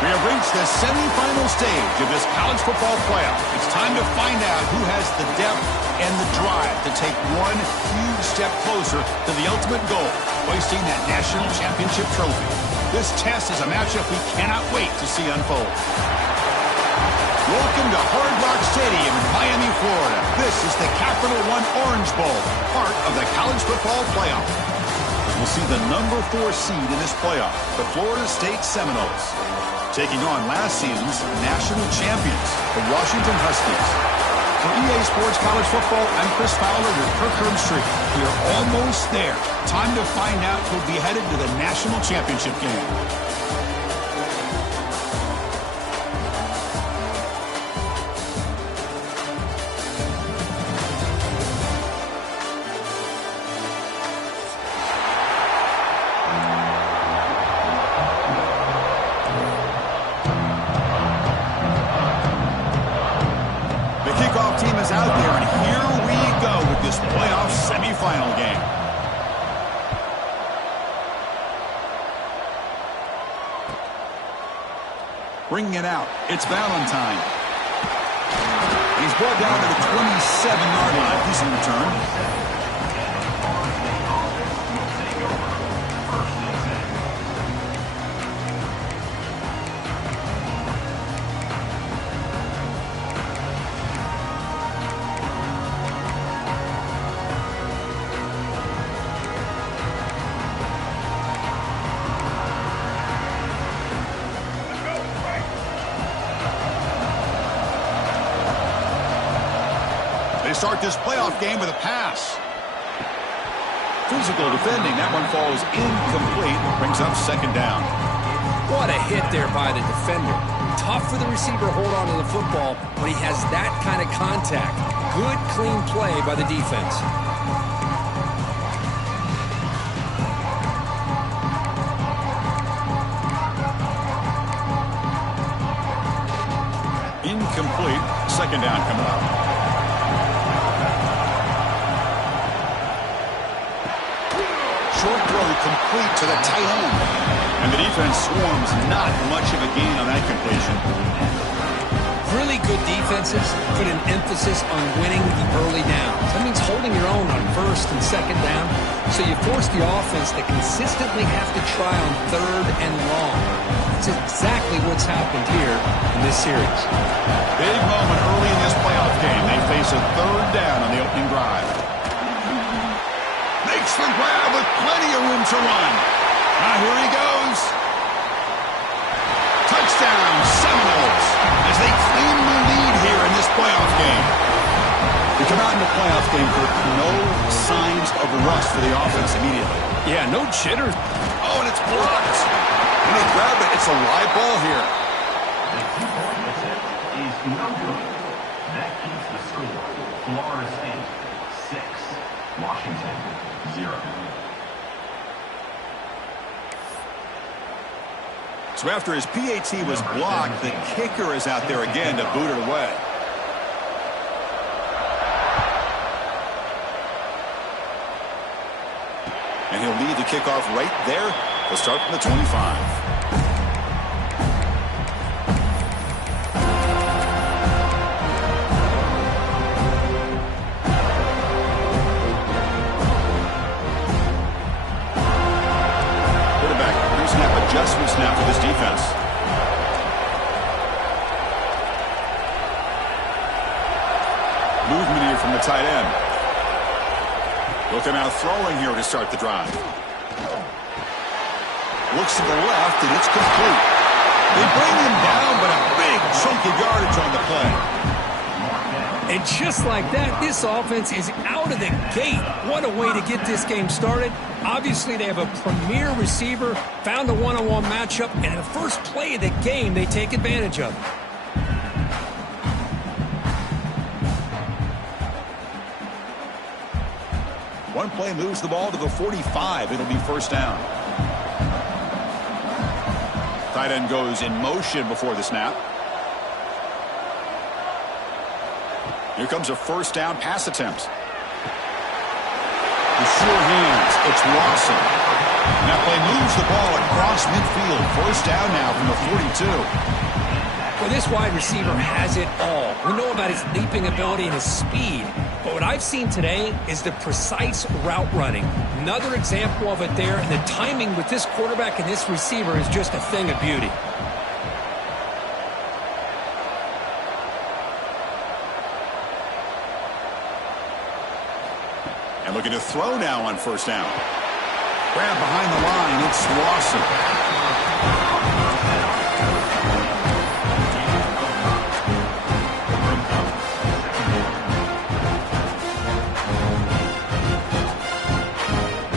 We have reached the semifinal stage of this college football playoff. It's time to find out who has the depth and the drive to take one huge step closer to the ultimate goal, hoisting that national championship trophy. This test is a matchup we cannot wait to see unfold. Welcome to Hard Rock Stadium in Miami, Florida. This is the Capital One Orange Bowl, part of the college football playoff. We'll see the number 4 seed in this playoff, the Florida State Seminoles, taking on last season's national champions, the Washington Huskies. For EA Sports College Football, I'm Chris Fowler with Kirk Herbstreit. We are almost there. Time to find out who'll be headed to the national championship game. Team is out there, and here we go with this playoff semifinal game. Bringing it out, it's Valentine. He's brought down to the 27-yard line. He's in return. They start this playoff game with a pass. Physical defending. That one falls incomplete. Brings up second down. What a hit there by the defender. Tough for the receiver to hold on to the football when he has that kind of contact. Good, clean play by the defense. Incomplete. Second down coming up. Short throw complete to the tight end. And the defense swarms. Not much of a gain on that completion. Really good defenses put an emphasis on winning the early downs. That means holding your own on first and second down. So you force the offense to consistently have to try on third and long. That's exactly what's happened here in this series. Big moment early in this playoff game. They face a third down on the opening drive. Makes the grab with plenty of room to run. Now here he goes. Touchdown, Seminoles, as they claim the lead here in this playoff game. We come out in the playoff game with no signs of rust for the offense immediately. Yeah, no jitters. Oh, and it's blocked. And they grab it. It's a live ball here. The key ball attempt is no good. That keeps the score. Florida State 6, Washington 0. So after his PAT was blocked, the kicker is out there again to boot it away. And he'll lead the kickoff right there. He'll start from the 25. Adjustments now for this defense. Movement here from the tight end. Looking out throwing here to start the drive. Looks to the left, and it's complete. They bring him down, but a big chunk of yardage on the play. And just like that, this offense is out of the gate. What a way to get this game started. Obviously, they have a premier receiver, found a one-on-one matchup, and in the first play of the game, they take advantage of it. One play moves the ball to the 45. It'll be first down. Tight end goes in motion before the snap. Here comes a first down pass attempt. With sure hands, it's Lawson. That play moves the ball across midfield. First down now from the 42. Well, this wide receiver has it all. We know about his leaping ability and his speed. But what I've seen today is the precise route running. Another example of it there. And the timing with this quarterback and this receiver is just a thing of beauty. And looking to throw now on first down. Grab behind the line. It's Lawson.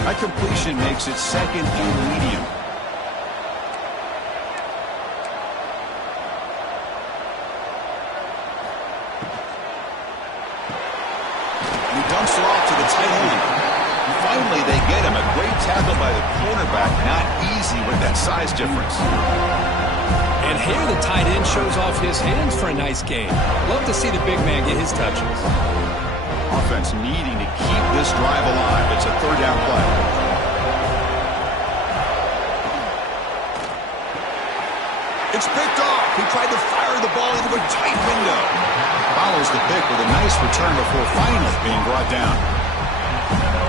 That completion makes it second and medium. He dumps it off to the tight end. And finally, they get him. A great tackle by the cornerback. Not easy with that size difference. And here the tight end shows off his hands for a nice game. Love to see the big man get his touches. Offense needing to keep this drive alive. It's a third down play. It's picked off. He tried to fire the ball into a tight window. Follows the pick with a nice return before finally being brought down.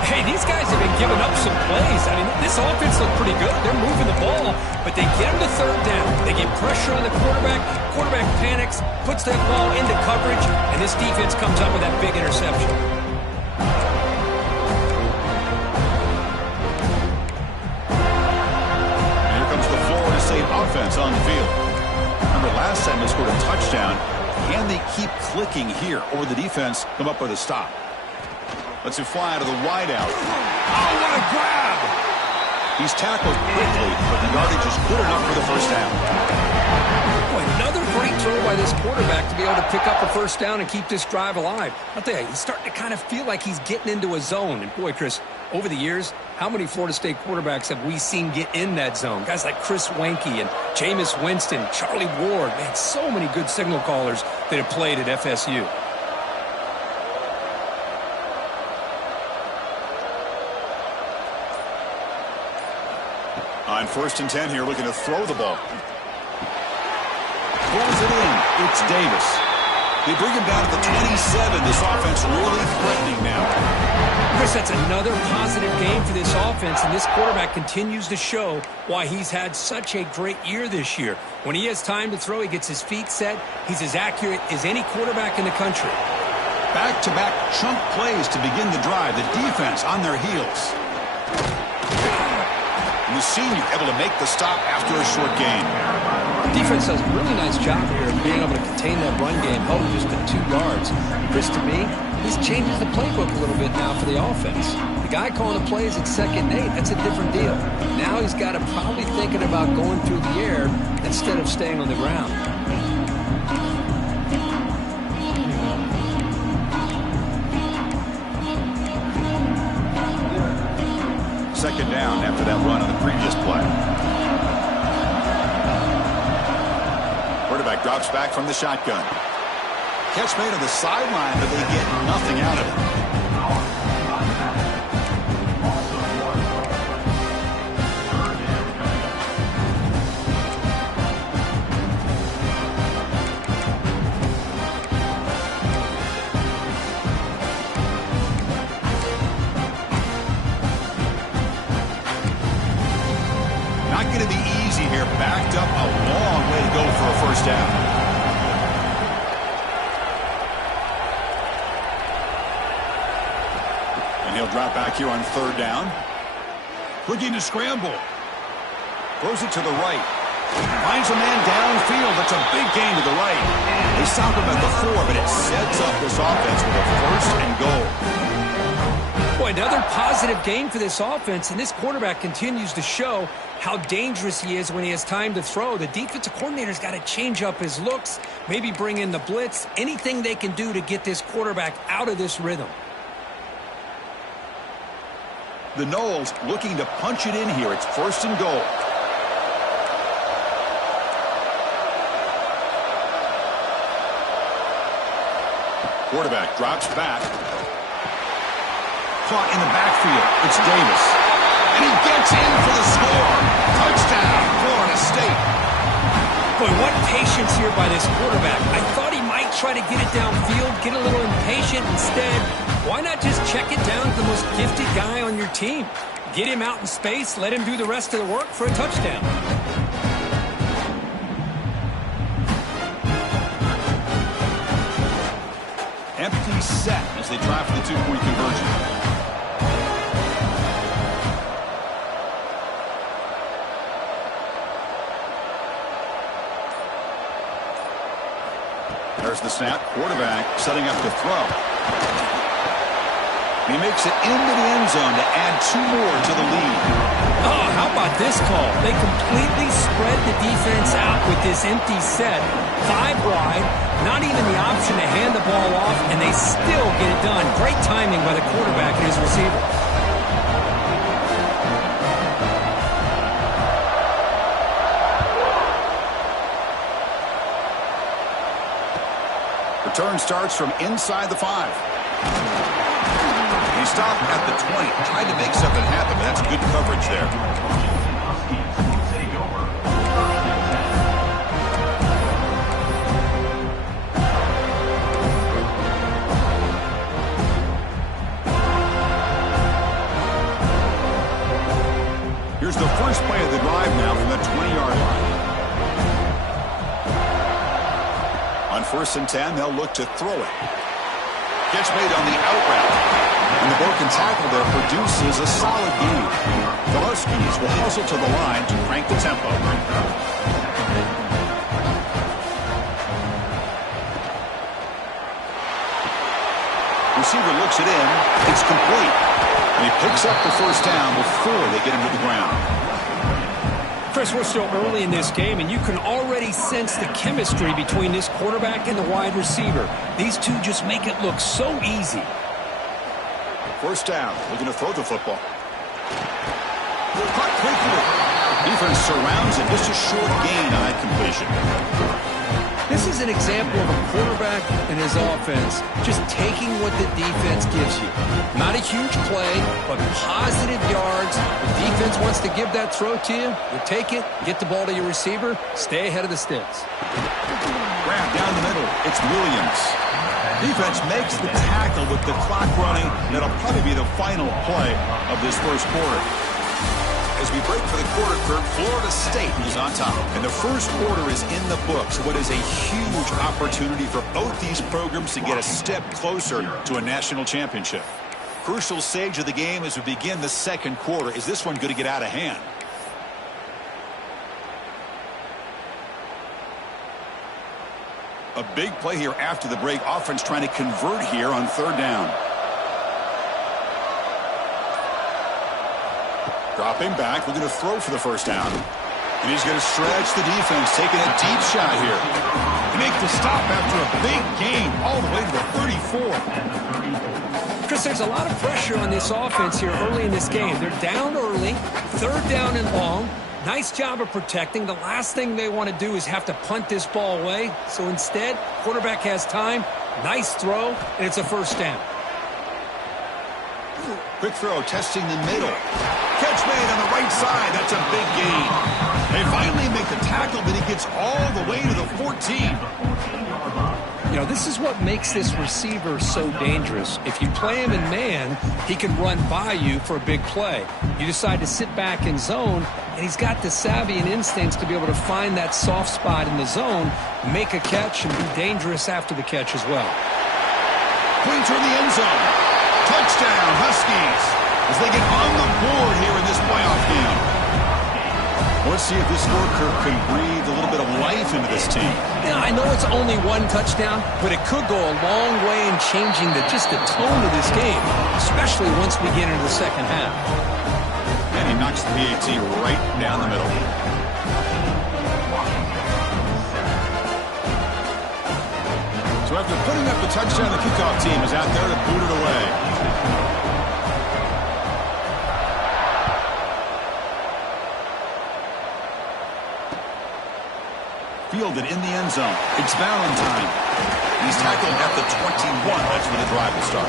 Hey, these guys have been giving up some plays. I mean, this offense looked pretty good. They're moving the ball, but they get him to third down. They get pressure on the quarterback. Quarterback panics, puts that ball into coverage, and this defense comes up with that big interception. And here comes the Florida State offense on the field. Remember, last time they scored a touchdown. Can they keep clicking here, or the defense come up with a stop? Lets it fly to the wideout. Oh, what a grab! He's tackled quickly, but the yardage is good enough for the first down. Boy, another great throw by this quarterback to be able to pick up a first down and keep this drive alive. I'll tell you, he's starting to kind of feel like he's getting into a zone. And boy, Chris, over the years, how many Florida State quarterbacks have we seen get in that zone? Guys like Chris Wenke and Jameis Winston, Charlie Ward. Man, so many good signal callers that have played at FSU. On 1st and 10 here, looking to throw the ball. Pulls it in. It's Davis. They bring him down at the 27. This offense really threatening now. Chris, that's another positive game for this offense, and this quarterback continues to show why he's had such a great year this year. When he has time to throw, he gets his feet set. He's as accurate as any quarterback in the country. Back-to-back chunk plays to begin the drive. The defense on their heels. And the senior able to make the stop after a short gain. Defense does a really nice job here of being able to contain that run game, held just to 2 yards. Chris, to me, this changes the playbook a little bit now for the offense. The guy calling the plays at 2nd and 8, that's a different deal. Now he's got to probably thinking about going through the air instead of staying on the ground. Second down after that run on the previous play. Quarterback drops back from the shotgun. Catch made on the sideline, but they get nothing out of it. Not going to be easy here. Backed up a long way to go for a first down. And he'll drop back here on 3rd down. Looking to scramble. Throws it to the right. Finds a man downfield. That's a big gain to the right. They stop him at the 4, but it sets up this offense with a 1st and goal. Boy, another positive game for this offense, and this quarterback continues to show how dangerous he is when he has time to throw. The defensive coordinator's got to change up his looks, maybe bring in the blitz, anything they can do to get this quarterback out of this rhythm. The Noles looking to punch it in here. It's 1st and goal. Quarterback drops back. Caught in the backfield. It's Davis. And he gets It's in for the score. Touchdown, Florida State. Boy, what patience here by this quarterback. I thought he might try to get it downfield, get a little impatient. Instead, why not just check it down to the most gifted guy on your team? Get him out in space, let him do the rest of the work for a touchdown. Empty set as they try for the two-point conversion. There's the snap. Quarterback setting up to throw. He makes it into the end zone to add 2 more to the lead. Oh, how about this call? They completely spread the defense out with this empty set. 5 wide, not even the option to hand the ball off, and they still get it done. Great timing by the quarterback and his receiver. Return starts from inside the 5. He stopped at the 20. Tried to make something happen, but that's good coverage there. Here's the first play of the drive now from the 20-yard line. On 1st and 10, they'll look to throw it. Gets made on the out route. And the broken tackle there produces a solid gain. The Huskies will hustle to the line to crank the tempo. Receiver looks it in. It's complete. And he picks up the first down before they get him to the ground. Chris, we're still early in this game, and you can already sense the chemistry between this quarterback and the wide receiver. These two just make it look so easy. First down, looking to throw the football. Caught quickly. Defense surrounds it. Just a short gain on that completion. This is an example of a quarterback and his offense just taking what the defense gives you. Not a huge play, but positive yards. The defense wants to give that throw to you. You take it, get the ball to your receiver, stay ahead of the sticks. Grab down the middle. It's Williams. Defense makes the tackle with the clock running. That'll probably be the final play of this first quarter. As we break for the quarter, Kurt, Florida State is on top. And the first quarter is in the books. What is a huge opportunity for both these programs to get a step closer to a national championship. Crucial stage of the game as we begin the second quarter. Is this one going to get out of hand? A big play here after the break. Offense trying to convert here on 3rd down. Dropping back, looking to throw for the first down. And he's going to stretch the defense, taking a deep shot here. He makes the stop after a big gain all the way to the 34. Chris, there's a lot of pressure on this offense here early in this game. They're down early, 3rd down and long. Nice job of protecting. The last thing they want to do is have to punt this ball away. So instead, quarterback has time. Nice throw, and it's a first down. Quick throw, testing the middle. Catch made on the right side. That's a big gain. They finally make the tackle, but he gets all the way to the 14. You know, this is what makes this receiver so dangerous. If you play him in man, he can run by you for a big play. You decide to sit back in zone, and he's got the savvy and instincts to be able to find that soft spot in the zone, make a catch, and be dangerous after the catch as well. Pointer in the end zone. Touchdown, Huskies, as they get on the board here in this playoff game. Let's see if this score can breathe a little bit of life into this team. Yeah, I know it's only 1 touchdown, but it could go a long way in changing just the tone of this game, especially once we get into the second half. And he knocks the PAT right down the middle. So after putting up the touchdown, the kickoff team is out there to boot it away. Fielded in the end zone. It's Valentine. He's tackled at the 21. That's where the drive will start.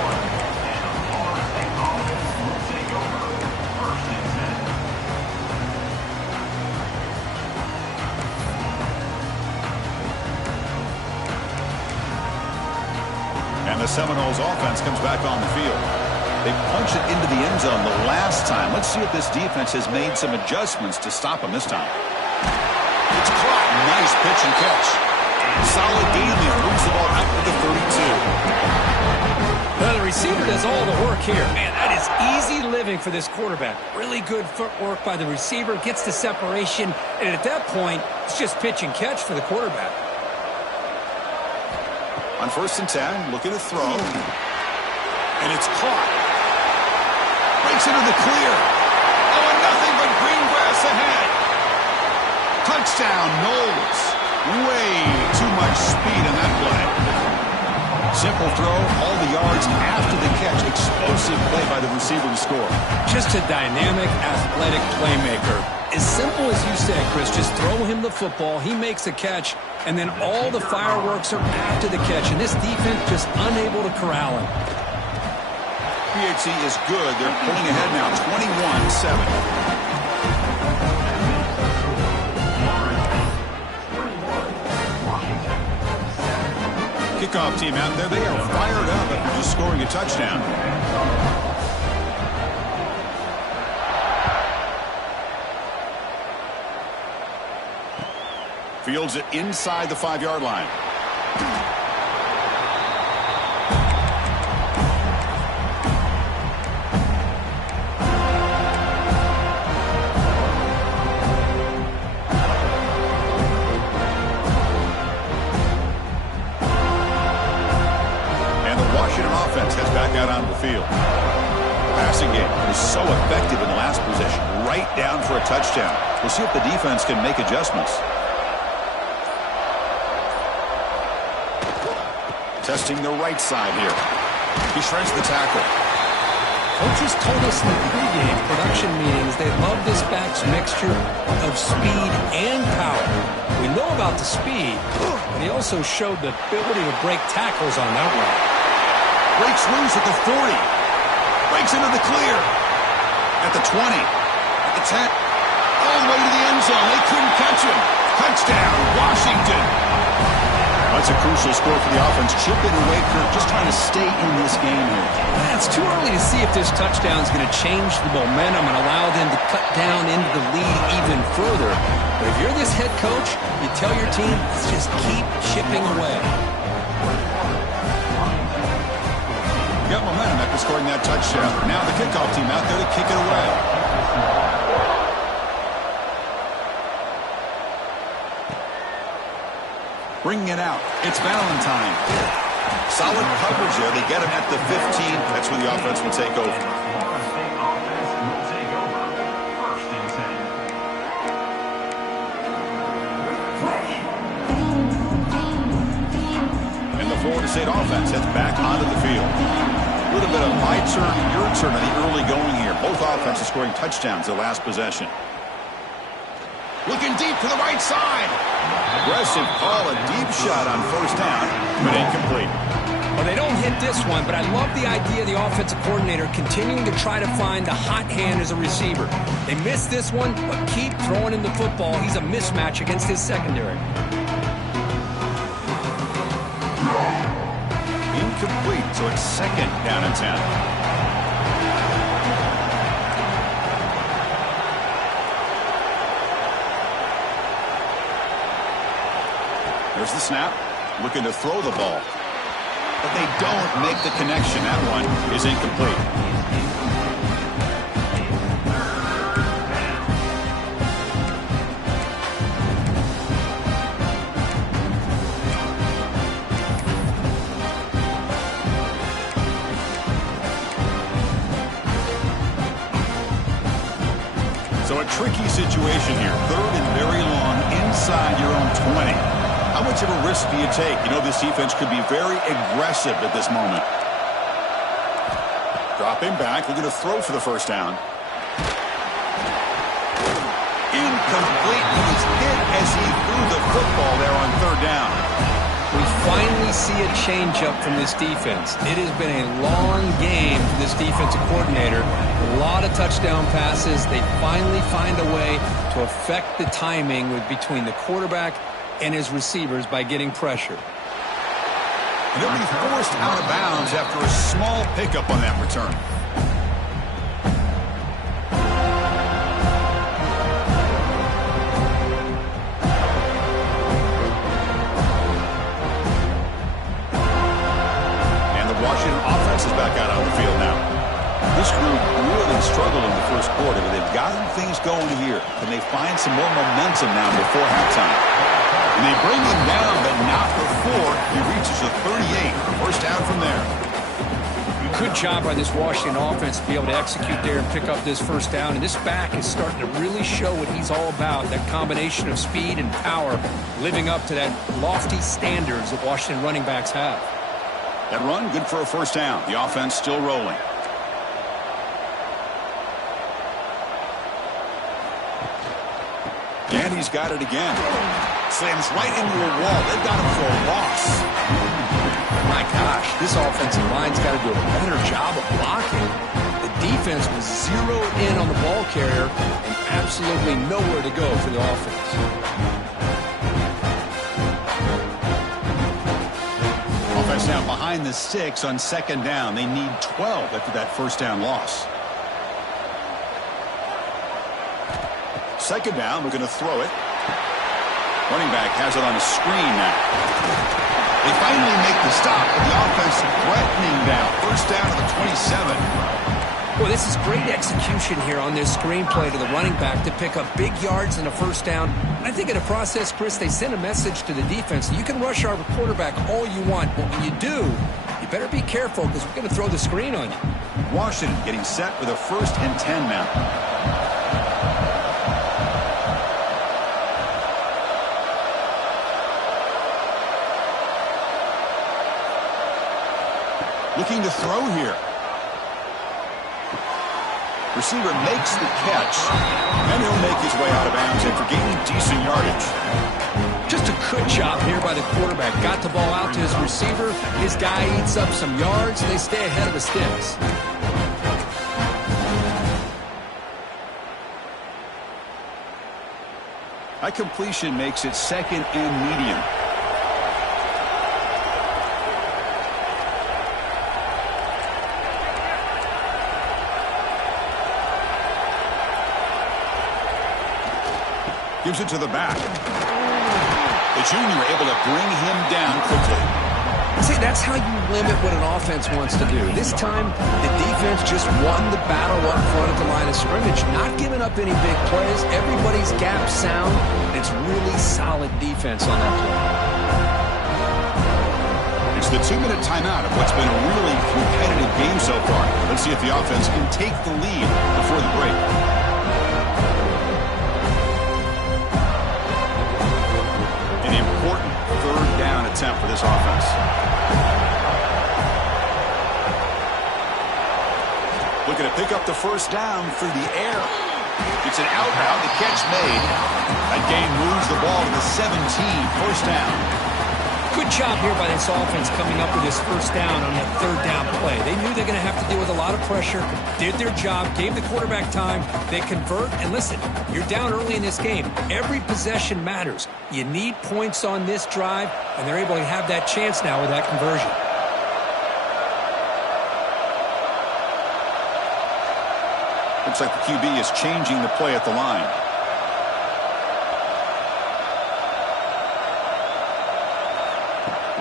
the Seminoles offense comes back on the field. They punch it into the end zone the last time. Let's see if this defense has made some adjustments to stop them this time. It's caught. Nice pitch and catch. Solid gain there. Moves the ball out to the 32. Well, the receiver does all the work here. Man, that is easy living for this quarterback. Really good footwork by the receiver. Gets the separation. And at that point, it's just pitch and catch for the quarterback. On 1st and 10, looking to throw. And it's caught. Breaks into the clear. Oh, and nothing but green grass ahead. Touchdown, Knowles. Way too much speed in that play. Simple throw, all the yards after the catch. Explosive play by the receiver to score. Just a dynamic, athletic playmaker. As simple as you said, Chris, just throw him the football, he makes a catch, and then all the fireworks are after the catch. And this defense just unable to corral him. PHC is good. They're pulling ahead now, 21-7. Kickoff team out there. They are fired up after just scoring a touchdown. Fields it inside the 5-yard line. Heads back out onto the field. Passing game was so effective in the last possession. Right down for a touchdown. We'll see if the defense can make adjustments. Testing the right side here. He shreds the tackle. Coaches told us in the pregame production meetings they love this back's mixture of speed and power. We know about the speed, but he also showed the ability to break tackles on that route. Breaks loose at the 40. Breaks into the clear. At the 20. At the 10. All the way to the end zone. They couldn't catch him. Touchdown, Washington. That's a crucial score for the offense. Chipping away, Kirk, just trying to stay in this game here. It's too early to see if this touchdown is going to change the momentum and allow them to cut down into the lead even further. But if you're this head coach, you tell your team, just keep chipping away. Got momentum after scoring that touchdown. Now the kickoff team out there to kick it away. Bringing it out. It's Valentine. Solid coverage there. They get him at the 15. That's where the offense will take over. And the Florida State offense heads back onto the field. A little bit of my turn, your turn in the early going here. Both offenses scoring touchdowns the last possession. Looking deep to the right side. Aggressive call, a deep shot on 1st down, but incomplete. Well, they don't hit this one, but I love the idea of the offensive coordinator continuing to try to find the hot hand as a receiver. They missed this one, but keep throwing him the football. He's a mismatch against his secondary. Incomplete, so it's 2nd down and 10. There's the snap, looking to throw the ball. But they don't make the connection. That one is incomplete. So a tricky situation here. 3rd and very long inside your own 20. How much of a risk do you take? You know this defense could be very aggressive at this moment. Dropping back, looking to throw for the 1st down. Incomplete. He was hit as he threw the football there on 3rd down. We finally see a change-up from this defense. It has been a long game for this defensive coordinator. A lot of touchdown passes. They finally find a way to affect the timing between the quarterback and his receivers by getting pressure. And he'll be forced out of bounds after a small pickup on that return. And the Washington offense is back out on the field now. This group really struggled in the first quarter, but they've gotten things going here. Can they find some more momentum now before halftime? And they bring him down, but not before he reaches a 38. First down from there. Good job by this Washington offense to be able to execute there and pick up this first down. And this back is starting to really show what he's all about, that combination of speed and power, living up to that lofty standards that Washington running backs have. That run, good for a first down. The offense still rolling. And he's got it again. Slams right into a wall. They've got him for a loss. My gosh, this offensive line's got to do a better job of blocking. The defense was zeroed in on the ball carrier and absolutely nowhere to go for the offense. Offense now behind the 6 on second down. They need 12 after that first down loss. Second down, we're going to throw it. Running back has it on a screen now. They finally make the stop, but the offense threatening now. First down to the 27. Well, this is great execution here on this screenplay to the running back to pick up big yards and a first down. And I think in the process, Chris, they send a message to the defense. You can rush our quarterback all you want, but when you do, you better be careful because we're going to throw the screen on you. Washington getting set for the 1st and 10 now. Looking to throw here. Receiver makes the catch, and he'll make his way out of bounds after gaining decent yardage. Just a good job here by the quarterback. Got the ball out to his receiver. His guy eats up some yards. They stay ahead of the sticks. That completion makes it 2nd and medium. Gives it to the back. The junior able to bring him down quickly. See, that's how you limit what an offense wants to do. This time, the defense just won the battle up front at the line of scrimmage, not giving up any big plays. Everybody's gap sound. It's really solid defense on that play. It's the 2-minute timeout of what's been a really competitive game so far. Let's see if the offense can take the lead before the break. An important 3rd down attempt for this offense. Looking to pick up the first down through the air. It's an out route. The catch made. That game moves the ball to the 17. First down. Good job here by this offense coming up with this first down on that 3rd down play. They knew they're going to have to deal with a lot of pressure, did their job, gave the quarterback time, they convert, and listen, you're down early in this game. Every possession matters. You need points on this drive, and they're able to have that chance now with that conversion. Looks like the QB is changing the play at the line.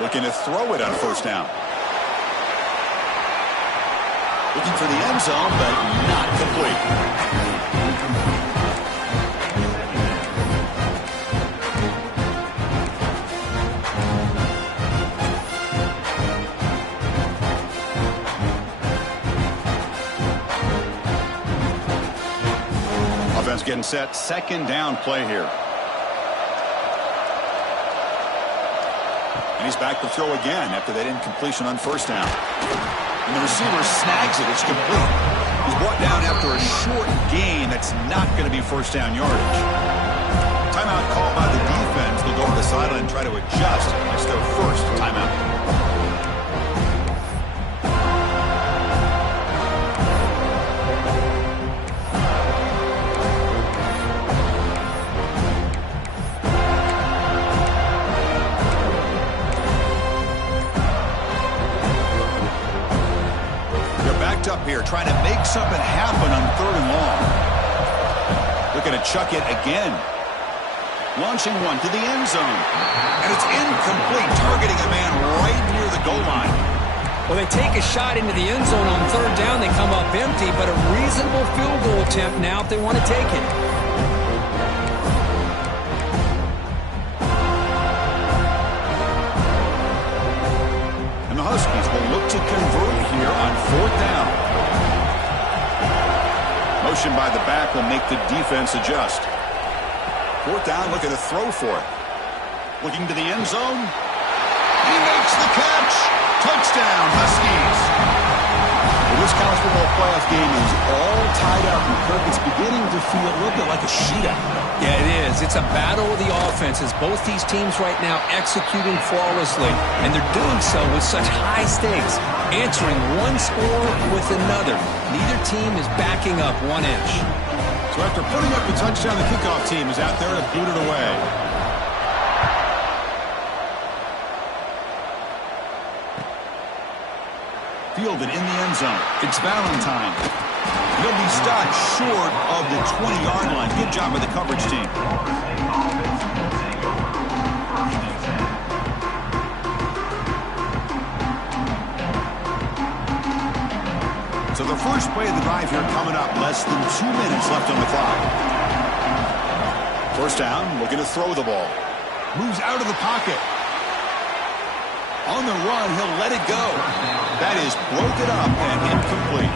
Looking to throw it on first down. Looking for the end zone, but not complete. Offense getting set. 2nd down play here. And he's back to throw again after that incompletion on first down. And the receiver snags it. It's complete. He's brought down after a short gain. That's not going to be first down yardage. Timeout called by the defense. They'll go to the sideline and try to adjust. It's their first timeout. trying to make something happen on 3rd and long. Looking to chuck it again. Launching one to the end zone. And it's incomplete, targeting a man right near the goal line. Well, they take a shot into the end zone on 3rd down. They come up empty, but a reasonable field goal attempt now if they want to take it. And the Huskies will look to convert here on 4th down. Motion by the back will make the defense adjust. 4th down, looking to throw for it. Looking to the end zone. He makes the catch. Touchdown, Huskies. Well, this college football playoff game is all tied up. And Kirk, it's beginning to feel a little bit like a shootout. Yeah, it is. It's a battle of the offenses. Both these teams right now executing flawlessly, and they're doing so with such high stakes, answering one score with another. Neither team is backing up 1 inch. So after putting up the touchdown, the kickoff team is out there to boot it away. Fielded in the end zone. It's Valentine. He'll be stopped short of the 20-yard line. Good job by the coverage team. So the first play of the drive here coming up. Less than 2 minutes left on the clock. 1st down, looking to throw the ball. Moves out of the pocket. On the run, he'll let it go. That is broken up and incomplete.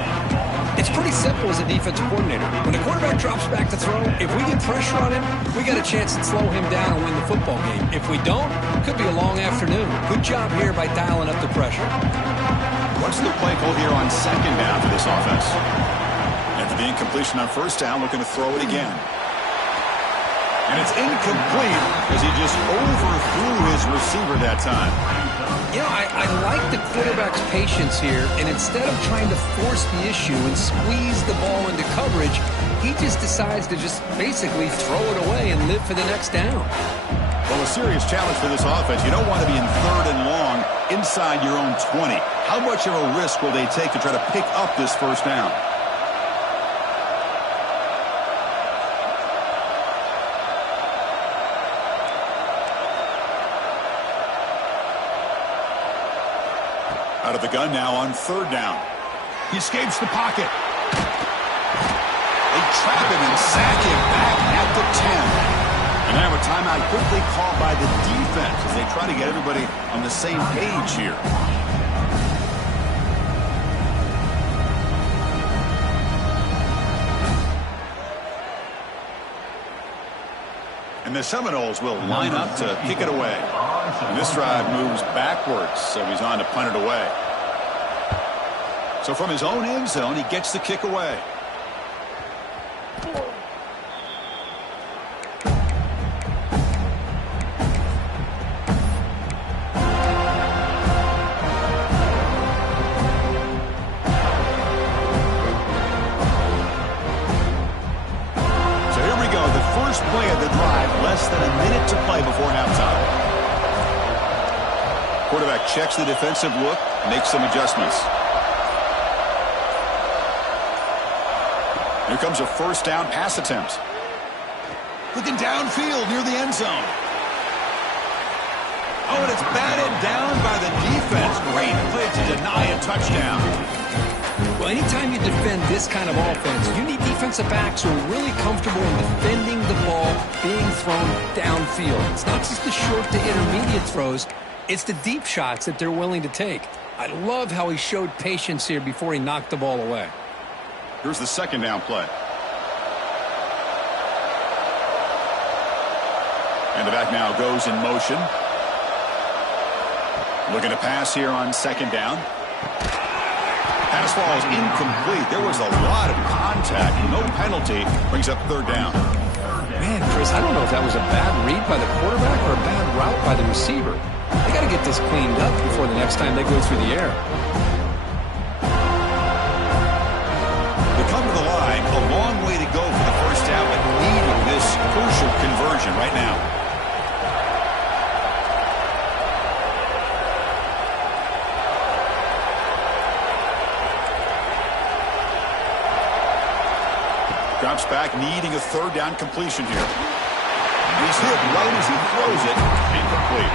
It's pretty simple as a defensive coordinator. When the quarterback drops back to throw, if we get pressure on him, we got a chance to slow him down and win the football game. If we don't, it could be a long afternoon. Good job here by dialing up the pressure. What's the play call here on 2nd down for this offense? After the incompletion on 1st down, looking to throw it again. And it's incomplete as he just overthrew his receiver that time. You know, I like the quarterback's patience here, and instead of trying to force the issue and squeeze the ball into coverage, he just decides to just basically throw it away and live for the next down. Well, a serious challenge for this offense. You don't want to be in 3rd and long inside your own 20. How much of a risk will they take to try to pick up this 1st down? Out of the gun now on 3rd down. He escapes the pocket. They trap him and sack him back at the 10. And now a timeout quickly called by the defense as they try to get everybody on the same page here. And the Seminoles will line up to kick it away. And this drive moves backwards, so he's on to punt it away. So from his own end zone, he gets the kick away. So here we go, the first play of the drive, less than a minute to play before halftime. Quarterback checks the defensive look, makes some adjustments. Here comes a 1st down pass attempt. Looking downfield near the end zone. Oh, and it's batted down by the defense. Great play to deny a touchdown. Well, anytime you defend this kind of offense, you need defensive backs who are really comfortable in defending the ball being thrown downfield. It's not just the short to intermediate throws. It's the deep shots that they're willing to take. I love how he showed patience here before he knocked the ball away. Here's the 2nd down play. And the back now goes in motion. Looking to pass here on 2nd down. Pass falls incomplete. There was a lot of contact. No penalty. Brings up 3rd down. Man, Chris, I don't know if that was a bad read by the quarterback or a bad route by the receiver. They got to get this cleaned up before the next time they go through the air. They come to the line, a long way to go for the 1st down, but needing this crucial conversion right now. drops back, needing a third down completion here. He's hit right as he throws it. Incomplete.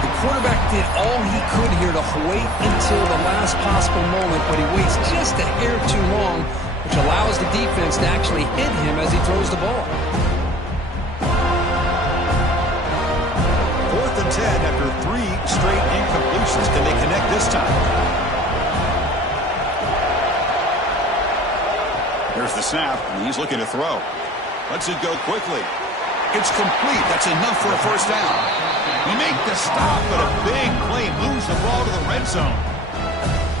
The quarterback did all he could here to wait until the last possible moment, but he waits just a hair too long, which allows the defense to actually hit him as he throws the ball. 4th and 10 after 3 straight incompletions. Can they connect this time? Here's the snap, and he's looking to throw. Lets it go quickly. It's complete. That's enough for a first down. They make the stop, but a big play moves the ball to the red zone.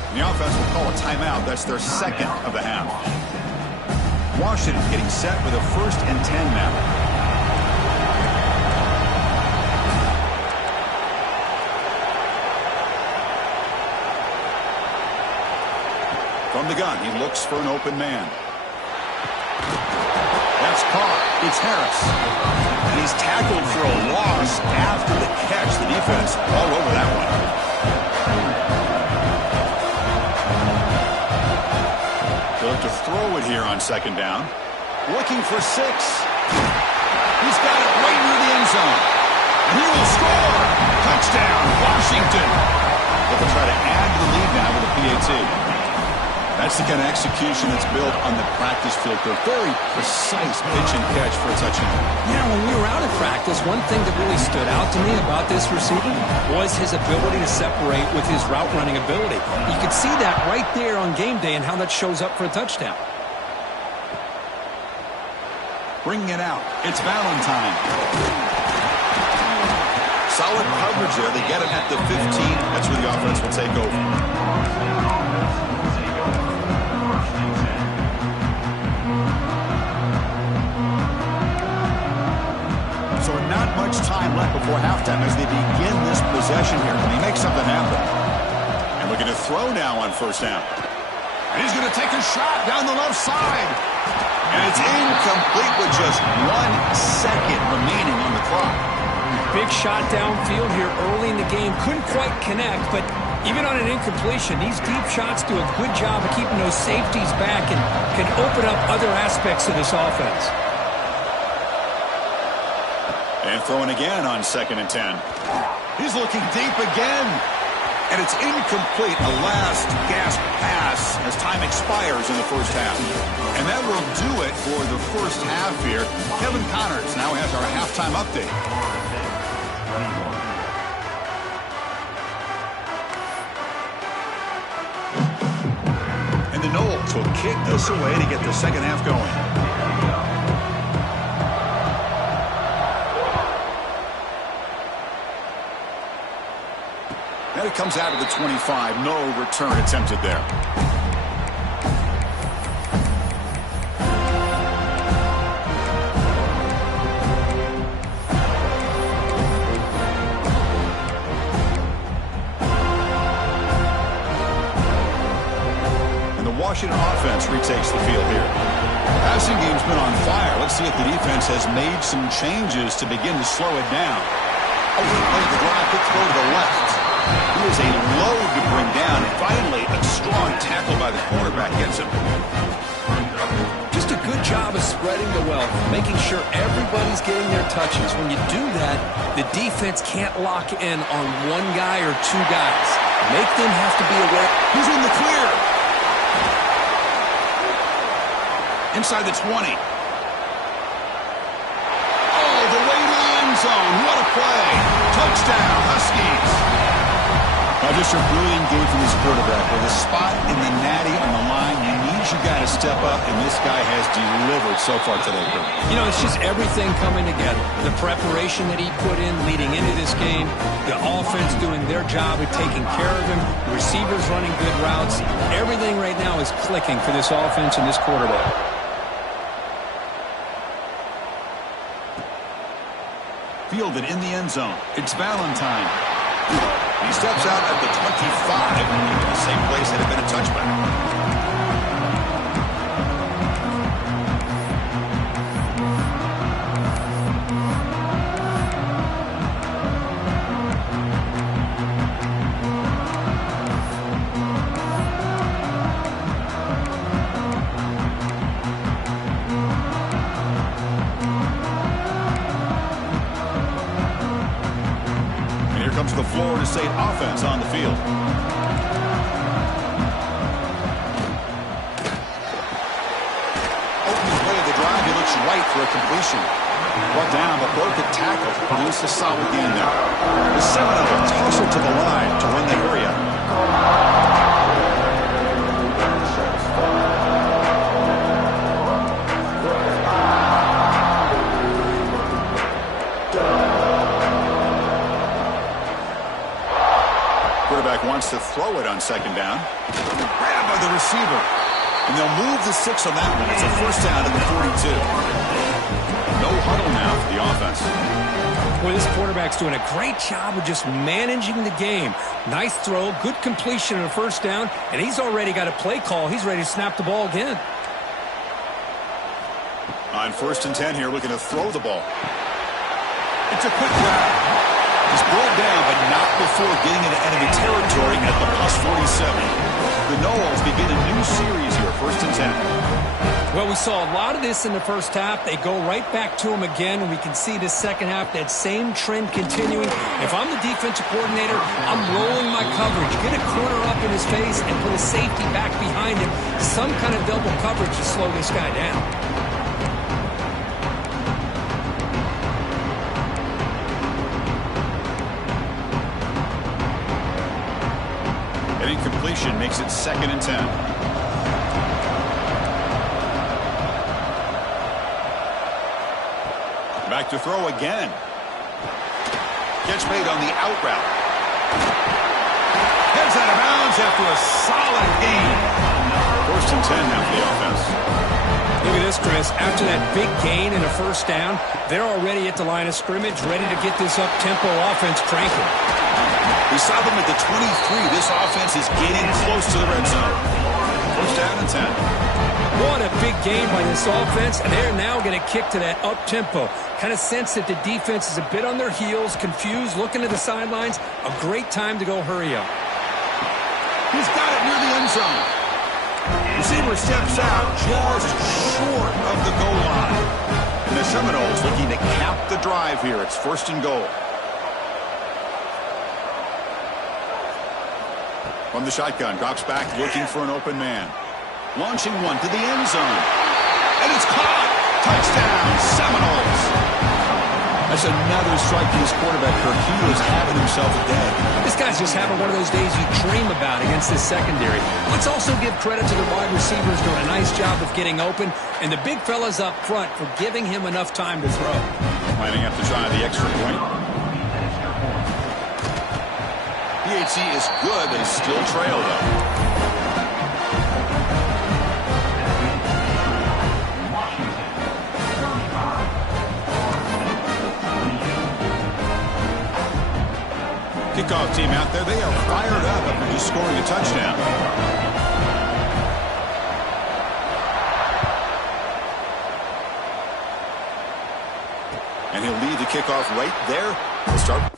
And the offense will call a timeout. That's their second of the half. Washington getting set with a 1st and 10 now. From the gun, he looks for an open man. That's caught. It's Harris. And he's tackled for a loss after the catch. The defense all over that one. They'll have to throw it here on 2nd down. Looking for 6. He's got it right near the end zone. And he will score. Touchdown, Washington. They'll try to add to the lead now with a PAT. That's the kind of execution that's built on the practice field. They're very precise pitch and catch for a touchdown. Yeah, when we were out at practice, one thing that really stood out to me about this receiver was his ability to separate with his route running ability. You could see that right there on game day and how that shows up for a touchdown. Bringing it out. It's Valentine. Solid coverage there. They get it at the 15. That's where the offense will take over. So not much time left before halftime as they begin this possession here. Can he make something happen? And looking to throw now on 1st down. And he's going to take a shot down the left side. And it's incomplete with just 1 second remaining on the clock. Big shot downfield here early in the game. Couldn't quite connect, but even on an incompletion, these deep shots do a good job of keeping those safeties back and can open up other aspects of this offense. And throwing again on 2nd and 10. He's looking deep again. And it's incomplete. A last gasp pass as time expires in the 1st half. And that will do it for the 1st half here. Kevin Connors now has our halftime update. And the Knowles will kick this away to get the 2nd half going. And it comes out of the 25. No return attempted there. And the Washington offense retakes the field here. Passing game's been on fire. Let's see if the defense has made some changes to begin to slow it down. Oh, he played the drive, quick throw to the left. He is a load to bring down. Finally, a strong tackle by the quarterback gets him. Just a good job of spreading the wealth, making sure everybody's getting their touches. When you do that, the defense can't lock in on 1 guy or 2 guys. Make them have to be aware. He's in the clear. Inside the 20. Oh, the way to the end zone. What a play. Touchdown, Huskies. Just a brilliant game for this quarterback. With a spot in the natty on the line, you need your guy to step up, and this guy has delivered so far today. You know, it's just everything coming together. The preparation that he put in leading into this game, the offense doing their job of taking care of him, the receivers running good routes. Everything right now is clicking for this offense and this quarterback. Fielded in the end zone. It's Valentine. He steps out at the 25, in the same place that had been a touchback. brings the Florida State offense on the field. Opening play of the drive, he looks right for a completion. Brought down, but broke the tackle to produce a solid gain there. The Seminoles tussle to the line to win the area. Quarterback wants to throw it on second down. Grabbed by the receiver. And they'll move the 6 on that one. It's a first down at the 42. No huddle now for the offense. Well, this quarterback's doing a great job of just managing the game. Nice throw, good completion on a first down, and he's already got a play call. He's ready to snap the ball again. On 1st and 10 here, looking to throw the ball. It's a quick grab. He's brought down, but not before getting into enemy territory at the +47. The Noles begin a new series here, 1st and 10. Well, we saw a lot of this in the first half. They go right back to him again, and we can see this second half, that same trend continuing. If I'm the defensive coordinator, I'm rolling my coverage. Get a corner up in his face and put a safety back behind him. Some kind of double coverage to slow this guy down. Incompletion makes it 2nd and 10. Back to throw again. Catch made on the out route. Heads out of bounds after a solid gain. 1st and 10 now for the offense. Look at this, Chris. After that big gain and a first down, they're already at the line of scrimmage, ready to get this up-tempo offense cranking. We saw them at the 23. This offense is getting close to the red zone. 1st down and 10. What a big game by this offense, and they're now going to kick to that up-tempo. Kind of sense that the defense is a bit on their heels, confused, looking to the sidelines. A great time to go hurry up. He's got it near the end zone. Receiver steps out just short of the goal line. And the Seminoles looking to cap the drive here. It's 1st and goal. From the shotgun, drops back, looking for an open man. Launching one to the end zone. And it's caught! Touchdown, Seminoles! That's another strike to his quarterback, Kirk. He was having himself a day. This guy's just having one of those days you dream about against this secondary. Let's also give credit to the wide receivers doing a nice job of getting open, and the big fellas up front for giving him enough time to throw. Lining up to try the extra point. PHC is good. They still trail, though. Kickoff team out there. They are fired up after just scoring a touchdown. And he'll lead the kickoff right there. He'll start.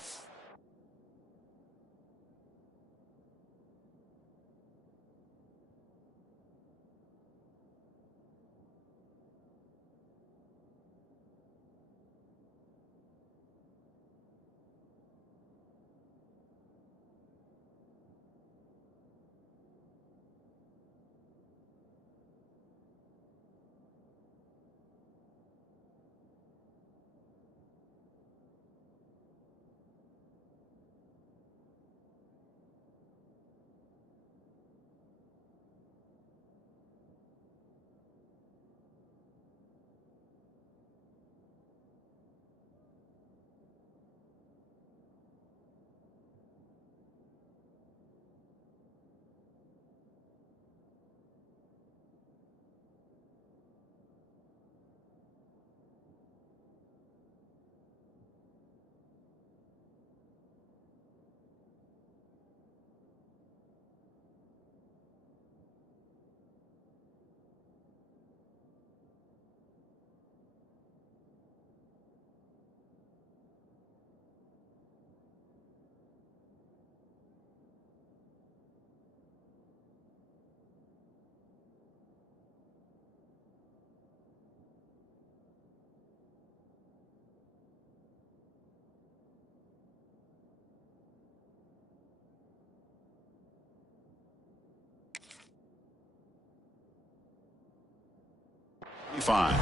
5.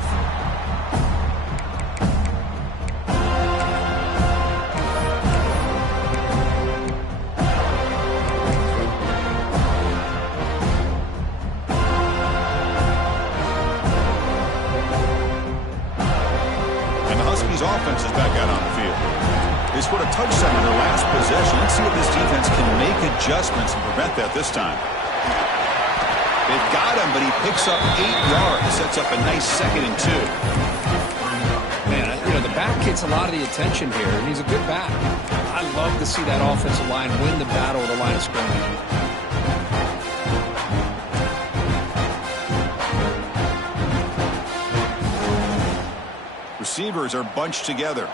Offense is back out on the field. They scored a touchdown in their last possession. Let's see if this defense can make adjustments and prevent that this time. They've got him, but he picks up 8 yards. Sets up a nice 2nd and 2. Man, you know, the back gets a lot of the attention here, and he's a good back. I love to see that offensive line win the battle at the line of scrimmage. Receivers are bunched together.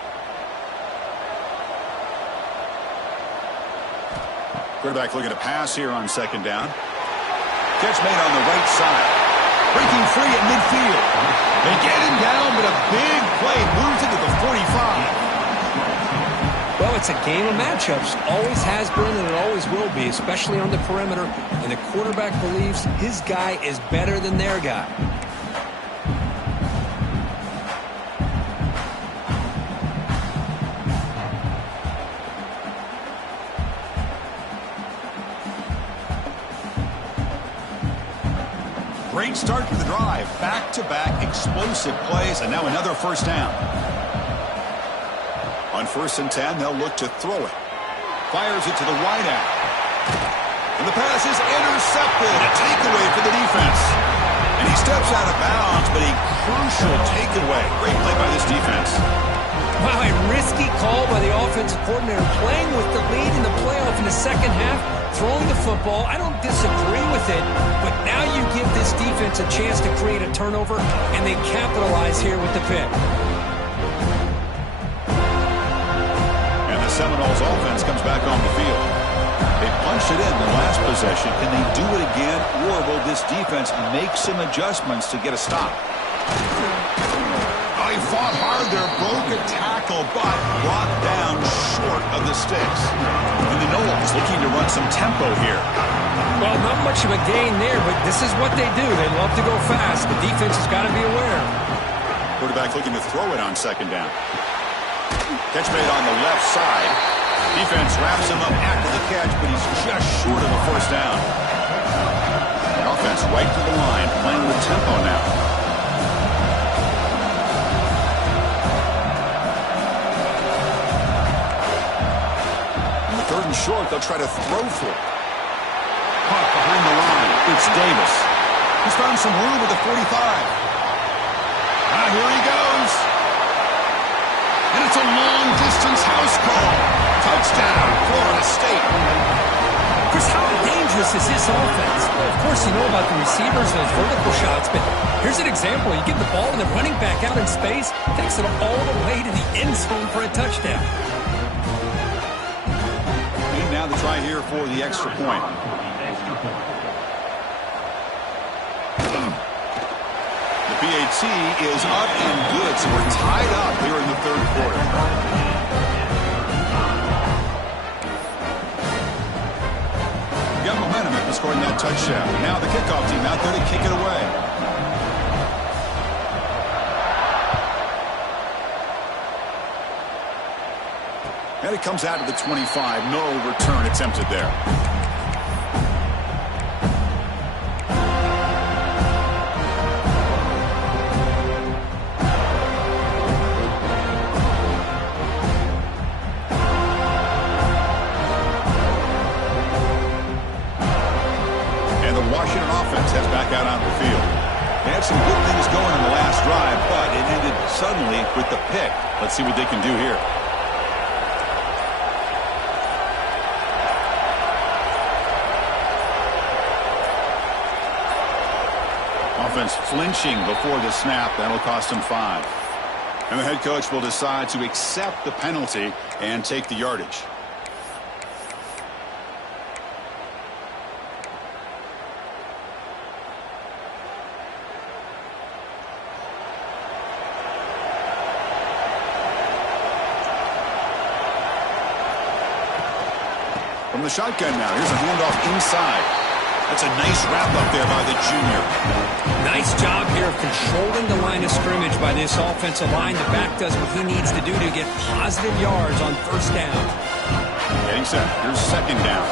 Quarterback looking to pass here on 2nd down. Catch made on the right side. Breaking free at midfield. They get him down, but a big play moves into the 45. Well, it's a game of matchups. Always has been and it always will be, especially on the perimeter. And the quarterback believes his guy is better than their guy. Great start to the drive. Back-to-back explosive plays, and now another 1st down. On 1st and 10, they'll look to throw it. Fires it to the wideout. And the pass is intercepted. A takeaway for the defense. And he steps out of bounds, but a crucial takeaway. Great play by this defense. Wow, a risky call by the offensive coordinator, playing with the lead in the playoff in the 2nd half, throwing the football. I don't disagree with it, but now you give this defense a chance to create a turnover, and they capitalize here with the pick. And the Seminoles offense comes back on the field. They punched it in the last possession. Can they do it again, or will this defense make some adjustments to get a stop? He fought hard there, broke a tackle, but brought down short of the sticks. And the Noles looking to run some tempo here. Well, not much of a gain there, but this is what they do. They love to go fast. The defense has got to be aware. Quarterback looking to throw it on 2nd down. Catch made on the left side. Defense wraps him up after the catch, but he's just short of a 1st down. The offense right to the line, playing with tempo now. Short, they'll try to throw for it. Caught behind the line. It's Davis. He's found some room at the 45. Here he goes. And it's a long-distance house call. Touchdown, Florida State. Chris, how dangerous is this offense? Well, of course, you know about the receivers, those vertical shots, but here's an example. You give the ball and the running back out in space, takes it all the way to the end zone for a touchdown. Now the try here for the extra point. The PAT is up and good, so we're tied up here in the 3rd quarter. Got momentum after scoring that touchdown. Now the kickoff team out there to kick it away. And it comes out to the 25. No return attempted there. And the Washington offense heads back out on the field. They had some good things going in the last drive, but it ended suddenly with the pick. Let's see what they can do here. Offense flinching before the snap. That'll cost him 5. And the head coach will decide to accept the penalty and take the yardage. From the shotgun now. Here's a handoff inside. That's a nice wrap-up there by the junior. Nice job here of controlling the line of scrimmage by this offensive line. The back does what he needs to do to get positive yards on first down. Getting set. Here's second down.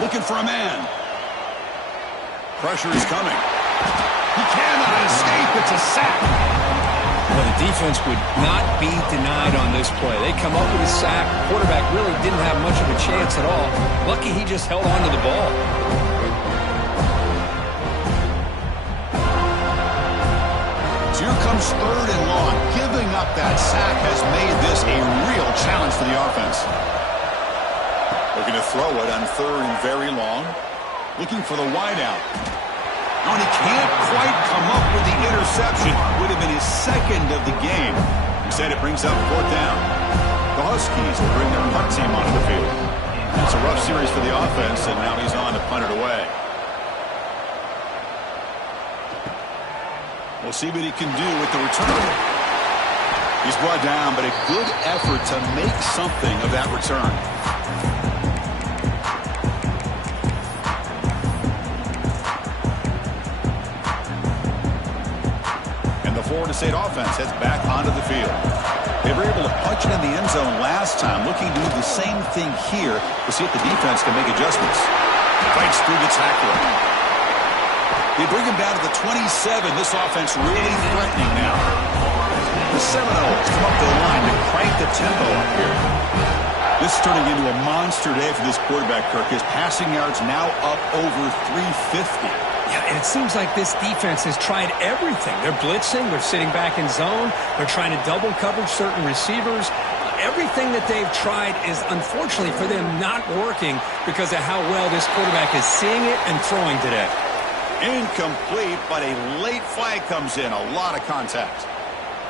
Looking for a man. Pressure is coming. He cannot escape. It's a sack. Well, the defense would not be denied on this play. They come up with a sack. Quarterback really didn't have much of a chance at all. Lucky he just held on to the ball. So here comes third and long. Giving up that sack has made this a real challenge for the offense. Looking to throw it on third and very long. Looking for the wideout. And he can't quite come up with the interception. Would have been his second of the game. Instead, it brings up fourth down. The Huskies will bring their punt team onto the field. It's a rough series for the offense, and now he's on to punt it away. We'll see what he can do with the return. He's brought down, but a good effort to make something of that return. Florida State offense heads back onto the field. They were able to punch it in the end zone last time, looking to do the same thing here to see if the defense can make adjustments. Fights through the tackler. They bring him down to the 27. This offense really threatening now. The Seminoles come up to the line to crank the tempo up here. This is turning into a monster day for this quarterback, Kirk. His passing yards now up over 350. Yeah, and it seems like this defense has tried everything. They're blitzing. They're sitting back in zone. They're trying to double coverage certain receivers. Everything that they've tried is, unfortunately for them, not working because of how well this quarterback is seeing it and throwing today. Incomplete, but a late flag comes in. A lot of contact.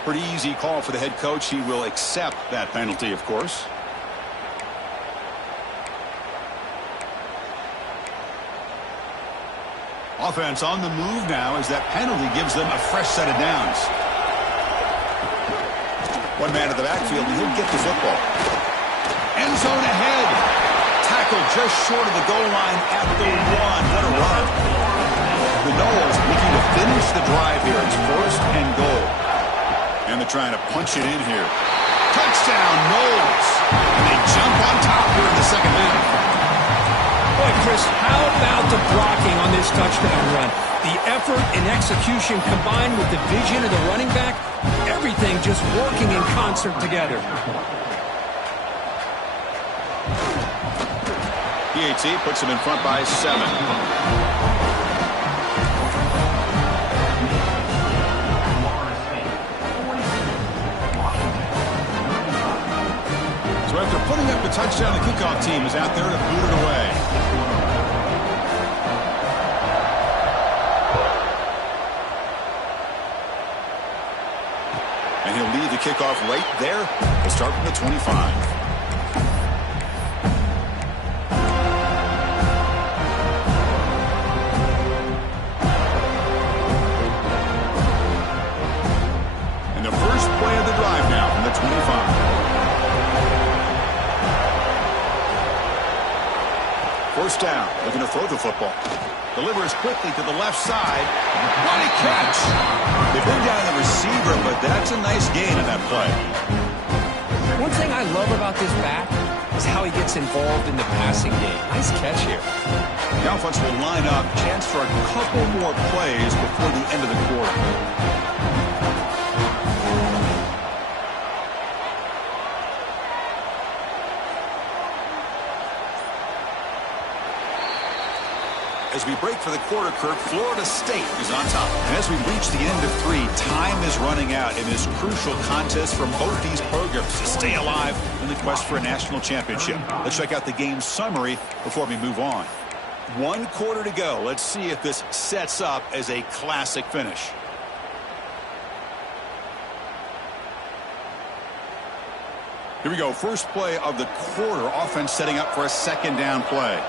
Pretty easy call for the head coach. He will accept that penalty, of course. Offense on the move now as that penalty gives them a fresh set of downs. One man in the backfield, and he'll get the football. End zone ahead. Tackled just short of the goal line at the 1. What a run. The Noles looking to finish the drive here. It's first and goal. And they're trying to punch it in here. Touchdown, Noles. And they jump on top here in the second half. Boy, Chris, how about the blocking on this touchdown run? The effort and execution combined with the vision of the running back, everything just working in concert together. PAT puts him in front by 7. So after putting up the touchdown, the kickoff team is out there to boot it away. And he'll lead the kickoff right there. We'll start from the 25. And the first play of the drive now from the 25. First down, looking to throw the football. Delivers quickly to the left side. What a catch! They bring down the receiver, but that's a nice gain on that play. One thing I love about this back is how he gets involved in the passing game. Nice catch here. The offense will line up. Chance for a couple more plays before the end of the quarter. As we break for the quarter, Kirk, Florida State is on top. And as we reach the end of 3, time is running out in this crucial contest for both these programs to stay alive in the quest for a national championship. Let's check out the game summary before we move on. 1 quarter to go. Let's see if this sets up as a classic finish. Here we go. First play of the quarter. Offense setting up for a second down play.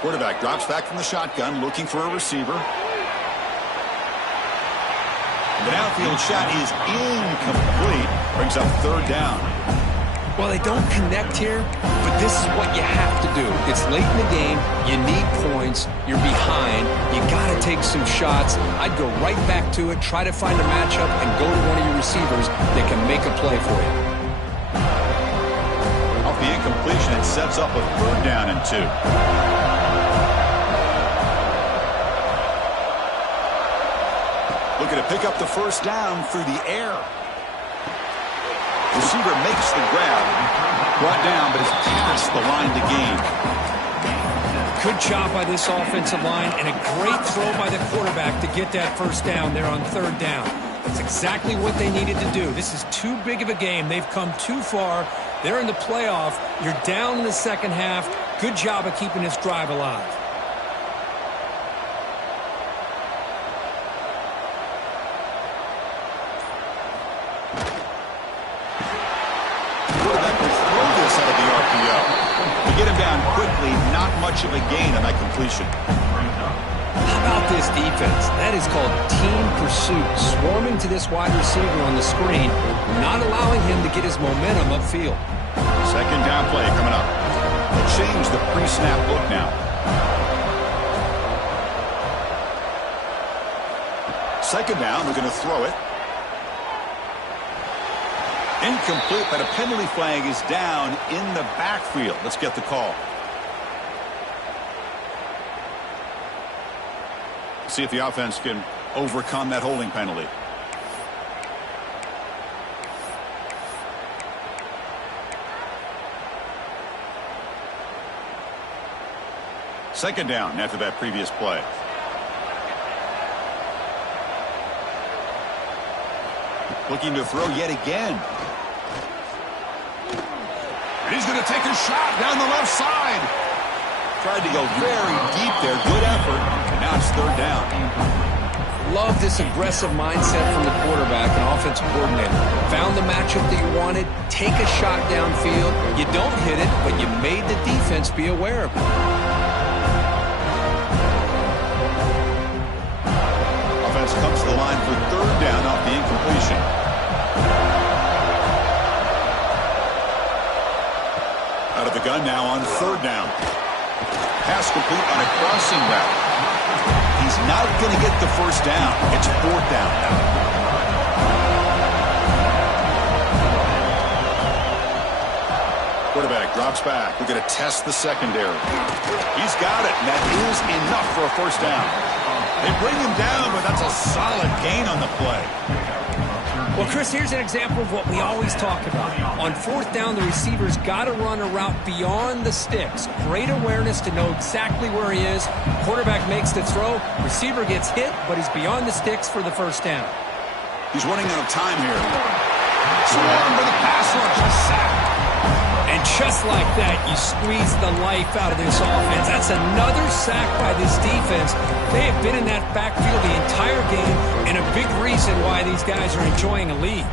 Quarterback drops back from the shotgun, looking for a receiver. The downfield shot is incomplete. Brings up third down. Well, they don't connect here, but this is what you have to do. It's late in the game. You need points. You're behind. You got to take some shots. I'd go right back to it, try to find a matchup, and go to one of your receivers that can make a play for you. Off the incompletion, it sets up a third down and 2. Looking to pick up the first down through the air. Receiver makes the grab. Brought down, but is past the line to gain. Good job by this offensive line, and a great throw by the quarterback to get that first down there on third down. That's exactly what they needed to do. This is too big of a game. They've come too far. They're in the playoff. You're down in the second half. Good job of keeping this drive alive. Get him down quickly, not much of a gain on that completion. How about this defense? That is called team pursuit. Swarming to this wide receiver on the screen, not allowing him to get his momentum upfield. Second down play coming up. They'll change the pre-snap look now. Second down, they're going to throw it. Incomplete, but a penalty flag is down in the backfield. Let's get the call. See if the offense can overcome that holding penalty. Second down after that previous play. Looking to throw yet again. And he's going to take a shot down the left side. Tried to go very deep there. Good effort. And now it's third down. Love this aggressive mindset from the quarterback and offensive coordinator. Found the matchup that you wanted. Take a shot downfield. You don't hit it, but you made the defense be aware of it. Offense comes to the line for third down off the incompletion. Out of the gun now on third down. Pass complete on a crossing route. He's not going to get the first down. It's fourth down now. Quarterback drops back. We're going to test the secondary. He's got it, and that is enough for a first down. They bring him down, but that's a solid gain on the play. Well, Chris, here's an example of what we always talk about. On fourth down, the receiver's got to run a route beyond the sticks. Great awareness to know exactly where he is. Quarterback makes the throw. Receiver gets hit, but he's beyond the sticks for the first down. He's running out of time here. Swarm for the pass rush. A sack. And just like that, you squeeze the life out of this offense. That's another sack by this defense. They have been in that backfield the entire game, and a big reason why these guys are enjoying a lead.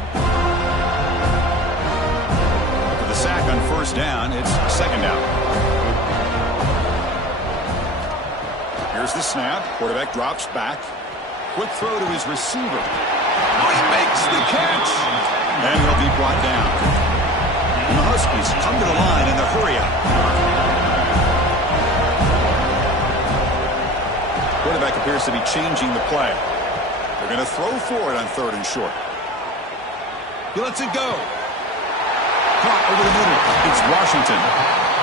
For the sack on first down, it's second down. Here's the snap. Quarterback drops back. Quick throw to his receiver. Oh, he makes the catch! And he'll be brought down. And the Huskies come to the line in the hurry-up. Quarterback appears to be changing the play. They're going to throw for it on third and short. He lets it go. Caught over the middle. It's Washington.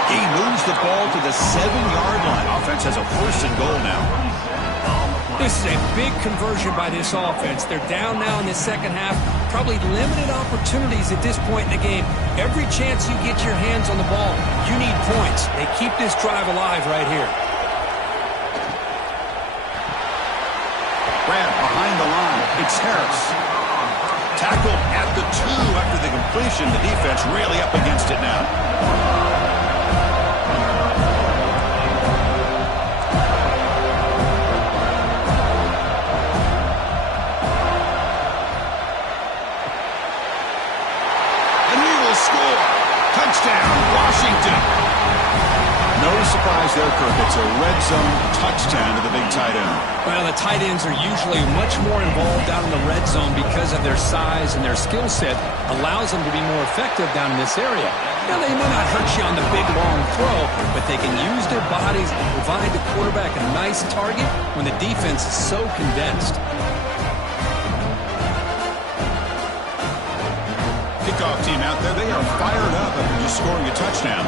He moves the ball to the 7-yard line. Offense has a first and goal now. This is a big conversion by this offense. They're down now in the second half. Probably limited opportunities at this point in the game. Every chance you get your hands on the ball, you need points. They keep this drive alive right here. Grab behind the line. It's Harris. Tackled at the 2 after the completion. The defense really up against it now. Touchdown, Washington. No surprise there, Kirk. It's a red red zone touchdown to the big tight end. Well, the tight ends are usually much more involved down in the red zone because of their size, and their skill set allows them to be more effective down in this area. Now, they may not hurt you on the big, long throw, but they can use their bodies to provide the quarterback a nice target when the defense is so condensed. Kickoff team out there, they are fired up after just scoring a touchdown.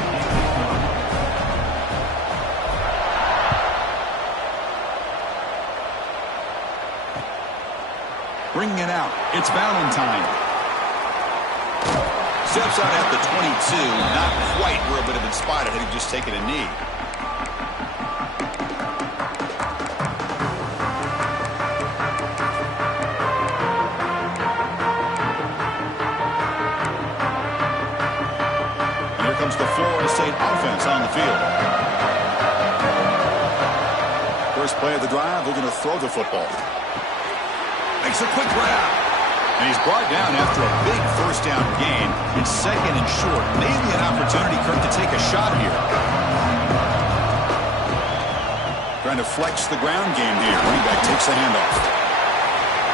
Bringing it out, it's Valentine. Steps out at the 22, not quite where it would have been spotted had he just taken a knee. And here comes the Florida State offense on the field. First play of the drive, they're going to throw the football. Makes a quick grab. And he's brought down after a big first down gain. It's second and short. Maybe an opportunity, Kirk, to take a shot here. Trying to flex the ground game here. Running back takes the handoff.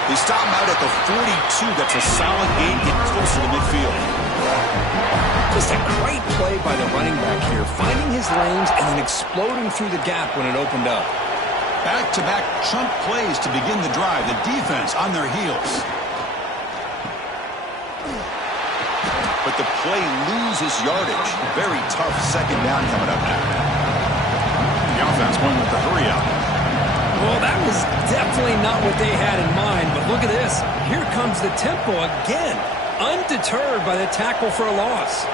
They stop him out at the 42. That's a solid gain, getting closer to midfield. Just a great play by the running back here, finding his lanes and then exploding through the gap when it opened up. Back-to-back chunk plays to begin the drive. The defense on their heels. But the play loses yardage. Very tough second down coming up now. The offense going with the hurry up. Well, that was definitely not what they had in mind, but look at this. Here comes the tempo again, undeterred by the tackle for a loss.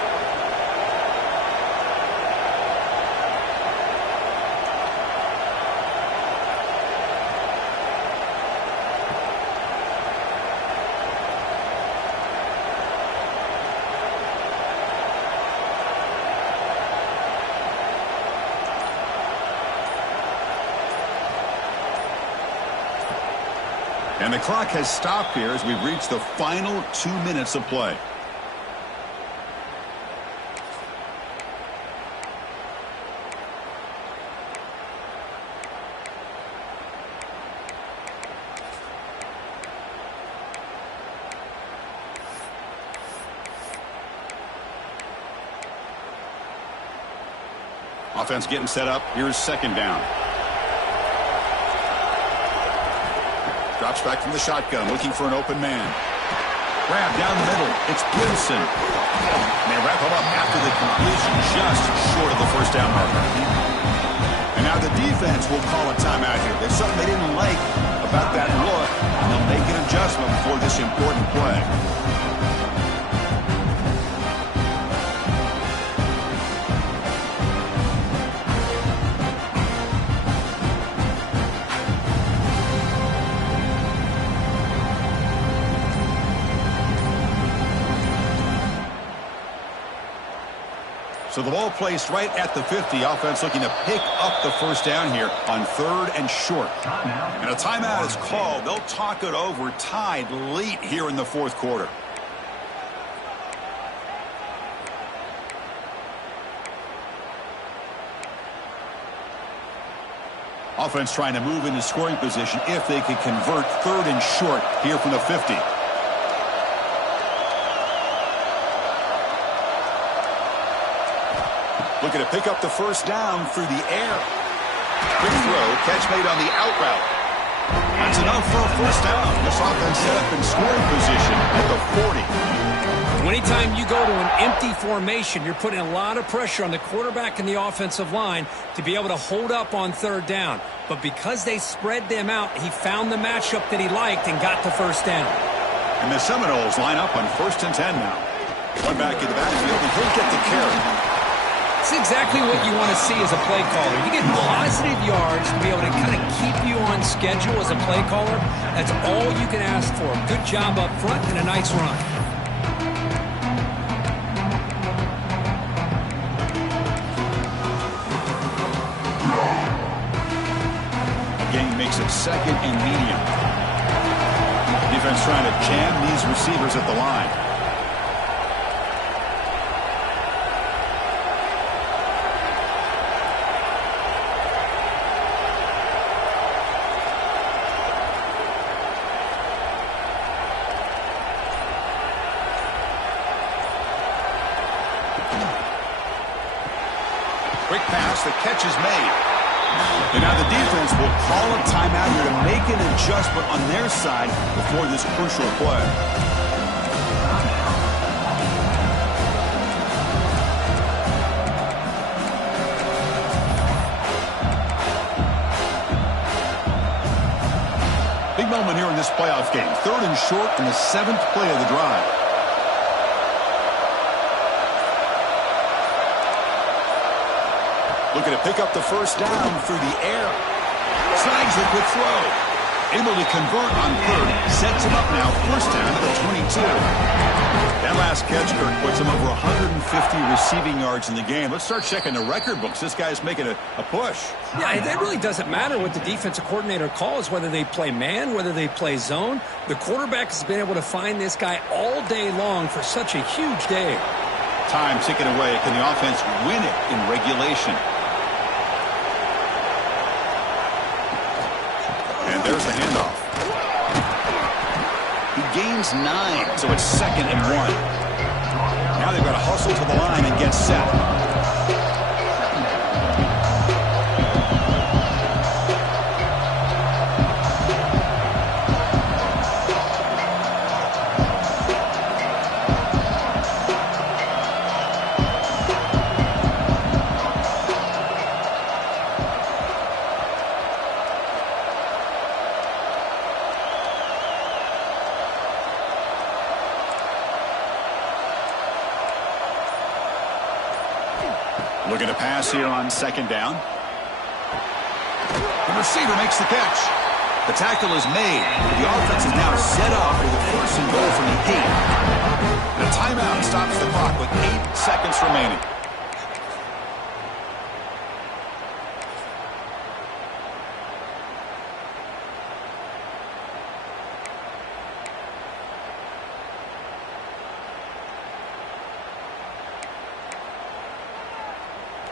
And the clock has stopped here as we've reached the final 2 minutes of play. Offense getting set up. Here's second down. Drops back from the shotgun, looking for an open man. Grab down the middle. It's Gibson. And they wrap him up after the completion, just short of the first down marker. And now the defense will call a timeout here. There's something they didn't like about that look, and they'll make an adjustment for this important play. So the ball placed right at the 50. Offense looking to pick up the first down here on third and short. And a timeout is called. They'll talk it over, tied late here in the fourth quarter. Offense trying to move into scoring position if they could convert third and short here from the 50. Looking to pick up the first down through the air. Quick throw, catch made on the out route. That's enough for a first down. This offense set up in scoring position at the 40. Anytime you go to an empty formation, you're putting a lot of pressure on the quarterback and the offensive line to be able to hold up on third down. But because they spread them out, he found the matchup that he liked and got the first down. And the Seminoles line up on 1st and 10 now. One back in the backfield, and he'll get the carry. It's exactly what you want to see as a play caller. You get positive yards to be able to kind of keep you on schedule as a play caller. That's all you can ask for. Good job up front and a nice run. Again, makes it second and medium. Defense trying to jam these receivers at the line. Quick pass, the catch is made. And now the defense will call a timeout here to make an adjustment on their side before this crucial play. Big moment here in this playoff game. 3rd and short in the 7th play of the drive. Looking to pick up the first down through the air. Snags the quick throw. Able to convert on 3rd. Sets him up now. First down at the 22. That last catch, Kirk, puts him over 150 receiving yards in the game. Let's start checking the record books. This guy's making a push. Yeah, it really doesn't matter what the defensive coordinator calls, whether they play man, whether they play zone. The quarterback has been able to find this guy all day long for such a huge day. Time ticking away. Can the offense win it in regulation? And there's the handoff. He gains 9, so it's 2nd and 1. Now they've got to hustle to the line and get set. Looking to pass here on 2nd down. The receiver makes the catch. The tackle is made. The offense is now set up with a 1st and goal from the 8. The timeout stops the clock with 8 seconds remaining.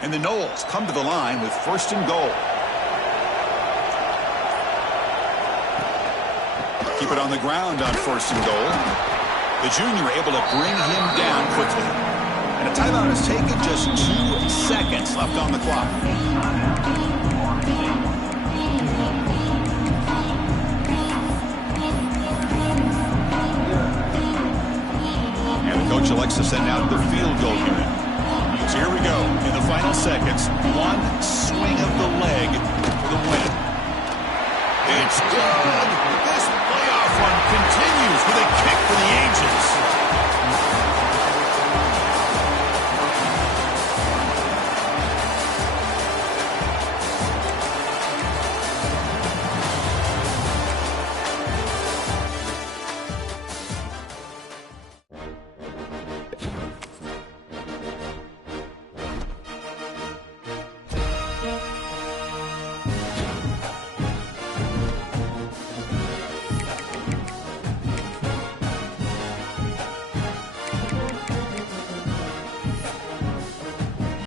And the Knowles come to the line with 1st and goal. Keep it on the ground on 1st and goal. The junior able to bring him down quickly. And a timeout is taken, just 2 seconds left on the clock. And the coach elects to send out the field goal unit. So here we go in the final seconds. 1 swing of the leg for the win. It's good.